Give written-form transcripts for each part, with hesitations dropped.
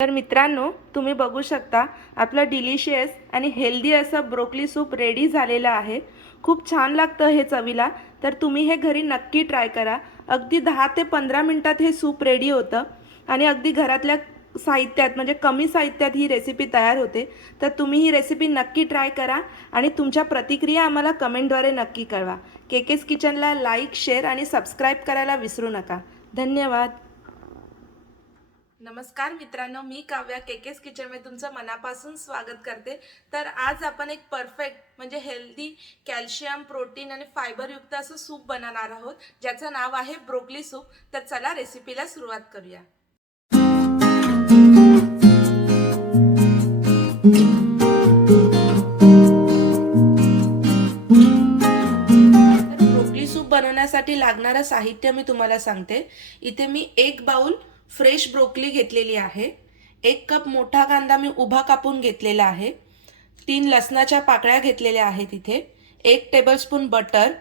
तर मित्रांनो, तुम्ही बघू शकता आपलं डिलिशियस आणि हेल्दी असं ब्रोकली सूप रेडी झालेलं आहे। खूप छान लागतं हे चवीला। तर तुम्ही हे घरी नक्की ट्राय करा। अगदी 10 ते 15 मिनिटात हे सूप रेडी होतं आणि अगदी घरातल्या साहित्यात म्हणजे कमी साहित्यात ही रेसिपी तयार होते। तर तुम्ही ही रेसिपी नक्की ट्राय करा आणि तुमच्या प्रतिक्रिया आम्हाला कमेंटद्वारे नक्की कळवा। केकेस किचनला लाईक, शेअर आणि सबस्क्राईब करायला विसरू नका। धन्यवाद। नमस्कार मित्रांनो, मी काव्या केकेस किचनमध्ये तुमचं मनापासून स्वागत करते। तर आज आपण एक परफेक्ट म्हणजे हेल्दी कॅल्शियम, प्रोटीन आणि फायबर युक्त असं सूप बनवणार आहोत, ज्याचं नाव आहे ब्रोकली सूप। तर चला रेसिपीला सुरुवात करूया। ब्रोकली सूप बनवण्यासाठी लागणारं साहित्य मी तुम्हाला सांगते। इथे मी 1 बाउल फ्रेश ब्रोकली घेतलेली आहे। 1 कप मोठा कांदा मी उभा कापून घेतलेला आहे। 3 लसणाच्या पाकळ्या घेतलेल्या आहेत इथे। 1 टेबलस्पून बटर,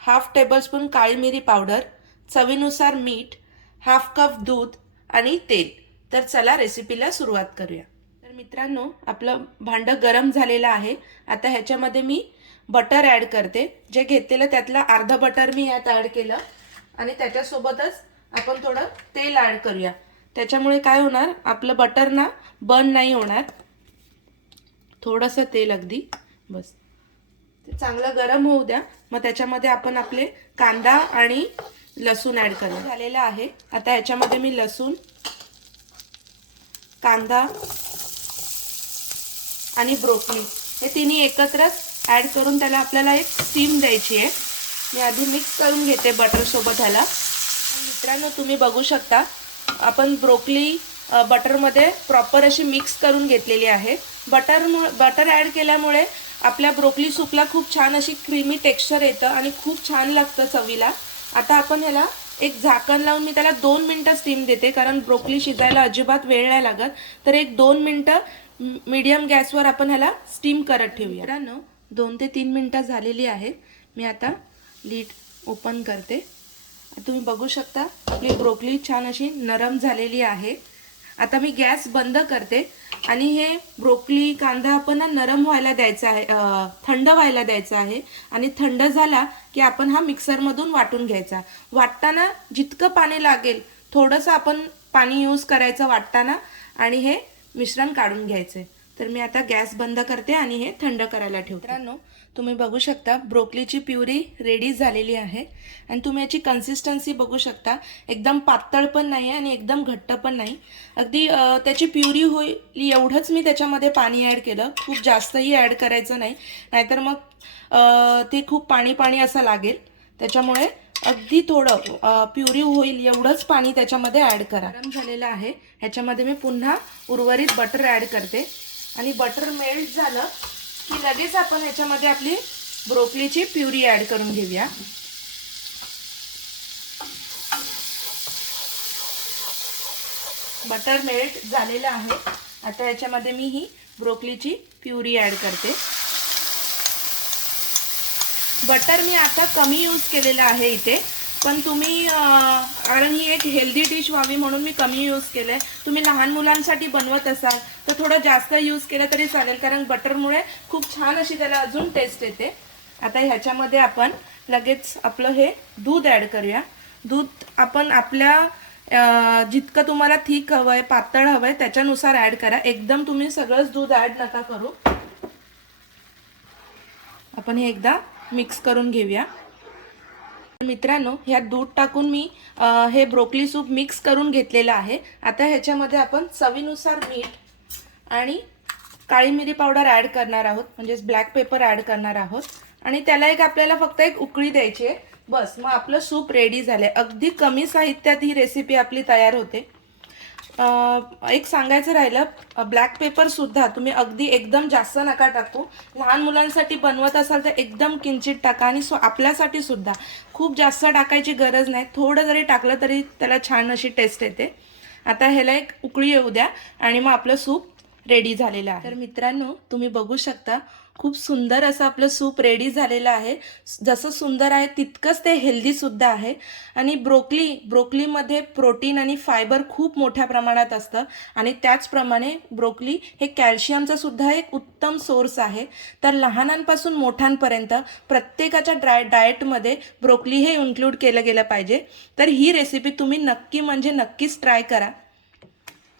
हाफ टेबलस्पून काळी मिरी पावडर, चवीनुसार मीठ, हाफ कप दूध आणि तेल। तर चला रेसिपीला सुरुवात करूया। तर मित्रांनो, आपलं भांडं गरम झालेलं आहे। आता ह्याच्यामध्ये मी बटर ॲड करते। जे घेतलेलं त्यातलं अर्धा बटर मी यात ॲड केलं आणि त्याच्यासोबतच आपण थोडं तेल ॲड करूया। त्याच्यामुळे काय होणार, आपलं बटर ना बर्न नाही होणार। थोडंसं तेल अगदी बस, ते चांगलं गरम होऊ द्या। मग त्याच्यामध्ये आपण आपले कांदा आणि लसूण ॲड करूया। झालेलं आहे। आता याच्यामध्ये मी लसूण, कांदा आणि ब्रोकली हे तिन्ही एकत्रच ॲड करून त्याला आपल्याला एक स्टीम द्यायची आहे। मी आधी मिक्स करून घेते बटर सोबत ह्याला। मित्रांनो, तुम्ही बघू शकता आपण ब्रोकली बटरमध्ये प्रॉपर अशी मिक्स करून घेतलेली आहे। बटर ॲड केल्यामुळे आपल्या ब्रोकली सूपला खूप छान अशी क्रीमी टेक्स्चर येतं आणि खूप छान लागतं चवीला। आता आपण ह्याला एक झाकण लावून मी त्याला 2 मिनिटं स्टीम देते, कारण ब्रोकली शिजायला अजिबात वेळ नाही लागत। तर एक 2 मिनिटं मीडियम गॅसवर आपण ह्याला स्टीम करत ठेवूया। मित्रांनो, 2 ते 3 मिनिटं झालेली आहेत। मी आता लीड ओपन करते। तुम्ही बघू शकता आपली ब्रोकली छान अशी नरम झालेली आहे। आता मी गॅस बंद करते आणि हे ब्रोकली कांदा आपण नरम व्हायला द्यायचा आहे, थंड व्हायला द्यायचा आहे। आणि थंड झाला की आपण हा मिक्सरमधून वाटून घ्यायचा। वाटताना जितकं पाणी लागेल थोडंसं आपण पाणी यूज करायचं वाटताना आणि हे मिश्रण काढून घ्यायचे। तर मी आता गॅस बंद करते आणि हे थंड करायला ठेवते। मित्रांनो, तुम्ही बघू शकता ब्रोकलीची प्युरी रेडी झालेली आहे आणि तुम्ही याची कन्सिस्टन्सी बघू शकता। एकदम पातळ पण नाही आहे आणि एकदम घट्ट पण नाही, अगदी त्याची प्युरी होईल एवढंच मी त्याच्यामध्ये पाणी ॲड केलं। खूप जास्तही ॲड करायचं नाही, नाहीतर मग ते खूप पाणी पाणी असं लागेल। त्याच्यामुळे अगदी थोडं प्युरी होईल एवढंच पाणी त्याच्यामध्ये ॲड करा। गरम झालेलं आहे, ह्याच्यामध्ये मी पुन्हा उर्वरित बटर ॲड करते आणि बटर मेल्ट झालं की लगेच आपण ह्याच्यामध्ये आपली ब्रोकलीची प्युरी ॲड करून घेऊया। बटर मेल्ट झालेलं आहे। आता याच्यामध्ये मी ही ब्रोकलीची प्युरी ॲड करते। बटर मी आता कमी यूज केलेलं आहे इथे, पण तुम्ही कारण ही एक हेल्दी डिश व्हावी म्हणून मी कमी यूज केलं आहे। तुम्ही लहान मुलांसाठी बनवत असाल तर थोडं जास्त यूज केलं तरी चालेल, कारण बटरमुळे खूप छान अशी त्याला अजून टेस्ट येते। आता ह्याच्यामध्ये आपण लगेच आपलं हे दूध ॲड करूया। दूध आपण आपल्या जितकं तुम्हाला थिक हवं आहे, पातळ हवं आहे त्याच्यानुसार ॲड करा। एकदम तुम्ही सगळंच दूध ॲड नका करू। आपण हे एकदा मिक्स करून घेऊया। मित्रांनो, ह्यात दूध टाकून मी हे ब्रोकली सूप मिक्स करून घेतलेलं आहे। आता ह्याच्यामध्ये आपण चवीनुसार मीठ आणि काळी मिरी पावडर ॲड करणार आहोत, म्हणजे ब्लॅक पेपर ॲड करणार आहोत आणि त्याला आपल्याला फक्त एक उकळी द्यायची आहे। बस, मग आपलं सूप रेडी झालंय। अगदी कमी साहित्यात ही रेसिपी आपली तयार होते। एक सांगायचं राहिलं, ब्लॅक पेपर सुद्धा तुम्ही अगदी एकदम जास्त नका टाकू। लहान मुलांसाठी बनवत असाल तर एकदम किंचित टाका आणि आपल्यासाठी सुद्धा खूप जास्त टाकायची गरज नाही। थोडं जरी टाकलं तरी त्याला छान अशी टेस्ट येते। आता ह्याला एक उकळी येऊ द्या आणि मग आपलं सूप रेडी झालेलं आहे। तर मित्रांनो, तुम्ही बघू शकता खूप सुंदर असं आपलं सूप रेडी झालेलं आहे. जसं सुंदर आहे तितकंच ते हेल्दीसुद्धा आहे. आणि ब्रोकलीमध्ये प्रोटीन आणि फायबर खूप मोठ्या प्रमाणात असतं आणि त्याचप्रमाणे ब्रोकली हे कॅल्शियमचा सुद्धा एक उत्तम सोर्स आहे. तर लहानांपासून मोठ्यांपर्यंत प्रत्येकाच्या डाएटमध्ये ब्रोकली हे इन्क्लूड केलं गेलं पाहिजे. तर ही रेसिपी तुम्ही नक्कीच ट्राय करा.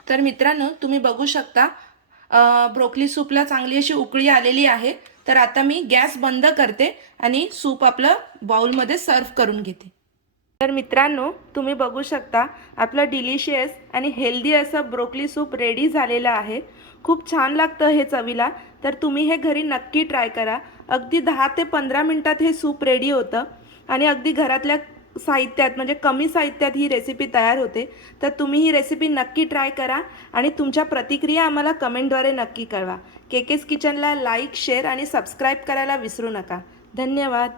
तर मित्रांनो, तुम्ही बघू शकता ब्रोकली सूपला चांगली अशी उकळी आलेली आहे. तर आता मी गॅस बंद करते आणि सूप आपलं बाउलमध्ये सर्व करून घेते. तर मित्रांनो, तुम्ही बघू शकता आपलं डिलिशियस आणि हेल्दी असं ब्रोकली सूप रेडी झालेलं आहे. खूप छान लागतं हे चवीला. तर तुम्ही हे घरी नक्की ट्राय करा. अगदी 10 ते 15 मिनिटात हे सूप रेडी होतं आणि अगदी घरातल्या साहित्यात म्हणजे कमी साहित्यात ही रेसिपी तयार होते. तर तुम्ही ही रेसिपी नक्की ट्राय करा आणि तुमच्या प्रतिक्रिया आम्हाला कमेंटद्वारे नक्की कळवा. केकेस किचनला लाईक, शेअर आणि सबस्क्राईब करायला विसरू नका. धन्यवाद.